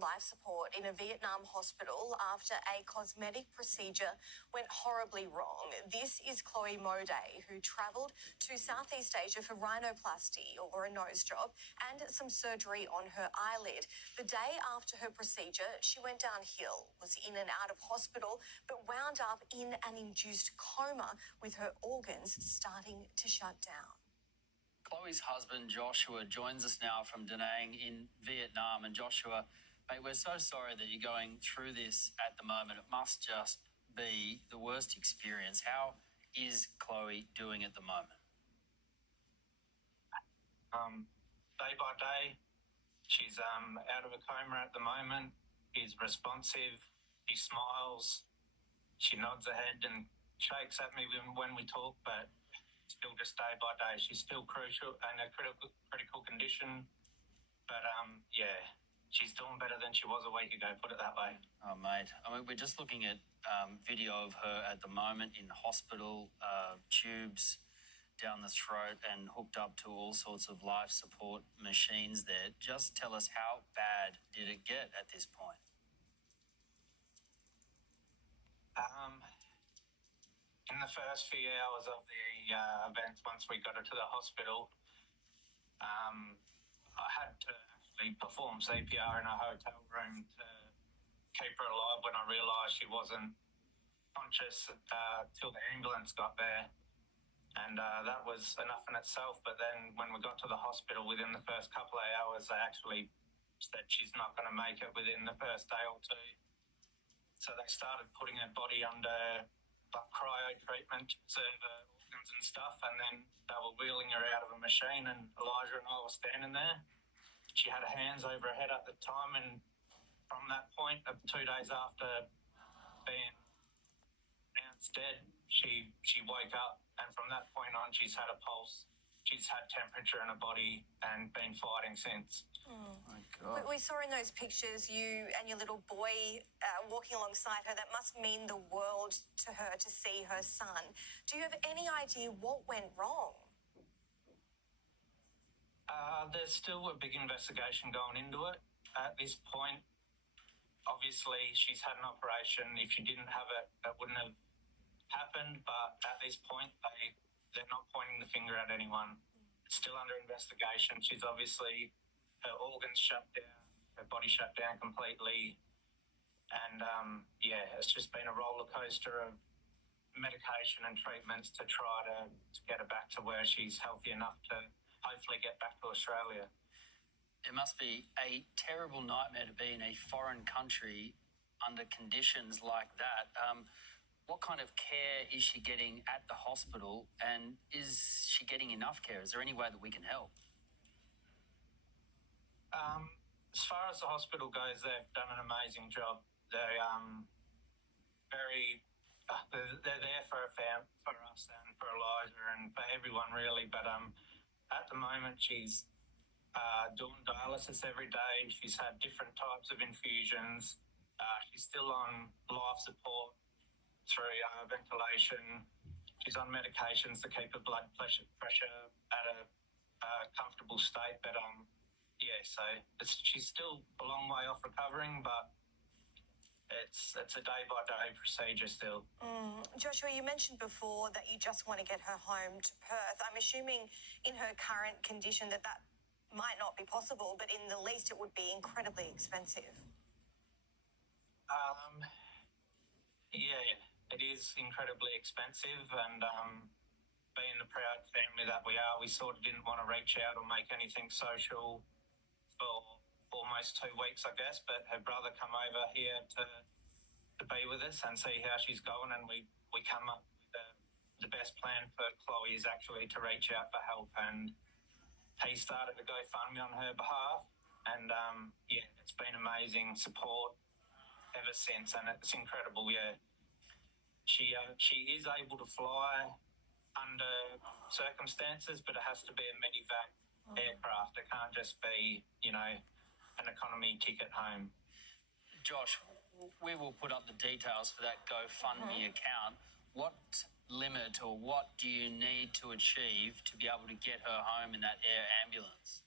on life support in a Vietnam hospital after a cosmetic procedure went horribly wrong. This is Chloe Moday, who travelled to Southeast Asia for rhinoplasty, or a nose job, and some surgery on her eyelid. The day after her procedure, she went downhill, was in and out of hospital, but wound up in an induced coma with her organs starting to shut down. Chloe's husband, Joshua, joins us now from Da Nang in Vietnam. And Joshua, mate, we're so sorry that you're going through this at the moment. It must just be the worst experience. How is Chloe doing at the moment? Day by day, she's out of a coma at the moment. She's responsive. She smiles. She nods her head and shakes at me when we talk, but still just day by day. She's still crucial and a critical condition. But, she's doing better than she was a week ago, put it that way. Oh, mate. I mean, we're just looking at video of her at the moment in hospital, tubes down the throat and hooked up to all sorts of life support machines there. Just tell us, how bad did it get at this point? In the first few hours of the event, once we got her to the hospital, I had to actually perform CPR in a hotel room to keep her alive when I realised she wasn't conscious till the ambulance got there. And that was enough in itself. But then when we got to the hospital, within the first couple of hours, they actually said she's not going to make it within the first day or two. So they started putting her body under cryo treatment to preserve her organs and stuff, and then they were wheeling her out of a machine, and Elijah and I were standing there. She had her hands over her head at the time, and from that point, 2 days after being pronounced dead, she woke up, and from that point on, she's had a pulse, she's had temperature in her body, and been fighting since. Oh my God. We saw in those pictures you and your little boy walking alongside her. That must mean the world to her to see her son. Do you have any idea what went wrong? There's still a big investigation going into it. At this point, obviously, she's had an operation. If she didn't have it, that wouldn't have happened. But at this point, they're not pointing the finger at anyone. It's still under investigation. She's obviously, her organs shut down, her body shut down completely. And, it's just been a roller coaster of medication and treatments to try to get her back to where she's healthy enough to hopefully get back to Australia. It must be a terrible nightmare to be in a foreign country under conditions like that. What kind of care is she getting at the hospital, and is she getting enough care? Is there any way that we can help? As far as the hospital goes, they've done an amazing job. They're they're there for us and for Elijah and for everyone really. But at the moment, she's doing dialysis every day. She's had different types of infusions. She's still on life support through ventilation. She's on medications to keep her blood pressure at a comfortable state. But so she's still a long way off recovering, but it's a day-by-day procedure still. Joshua, you mentioned before that you just want to get her home to Perth. I'm assuming in her current condition that might not be possible, but in the least it would be incredibly expensive. It is incredibly expensive, and being the proud family that we are, we sort of didn't want to reach out or make anything social for almost 2 weeks, I guess, but her brother come over here to be with us and see how she's going, and we come up with the best plan for Chloe is actually to reach out for help, and he started a GoFundMe on her behalf, and it's been amazing support ever since, and it's incredible. She is able to fly under circumstances, but it has to be a medevac aircraft. It can't just be, an economy ticket home. Josh, we will put up the details for that GoFundMe account. What limit or what do you need to achieve to be able to get her home in that air ambulance?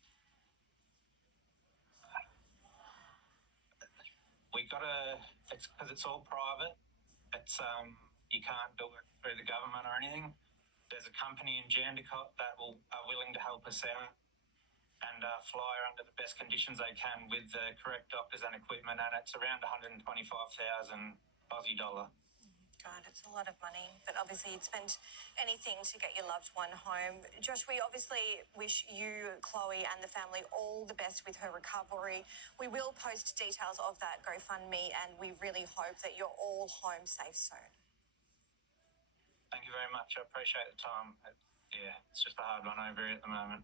it's because it's all private. It's you can't do it through the government or anything. There's a company in Jandakot that are willing to help us out and fly her under the best conditions they can with the correct doctors and equipment, and it's around 125,000 Aussie dollar. God, it's a lot of money, but obviously you'd spend anything to get your loved one home. Josh, we obviously wish you, Chloe, and the family all the best with her recovery. We will post details of that GoFundMe, and we really hope that you're all home safe soon. Thank you very much. I appreciate the time. It's just a hard one over here at the moment.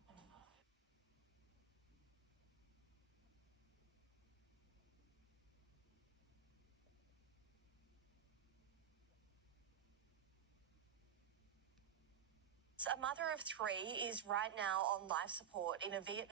A mother of three is right now on life support in a Vietnam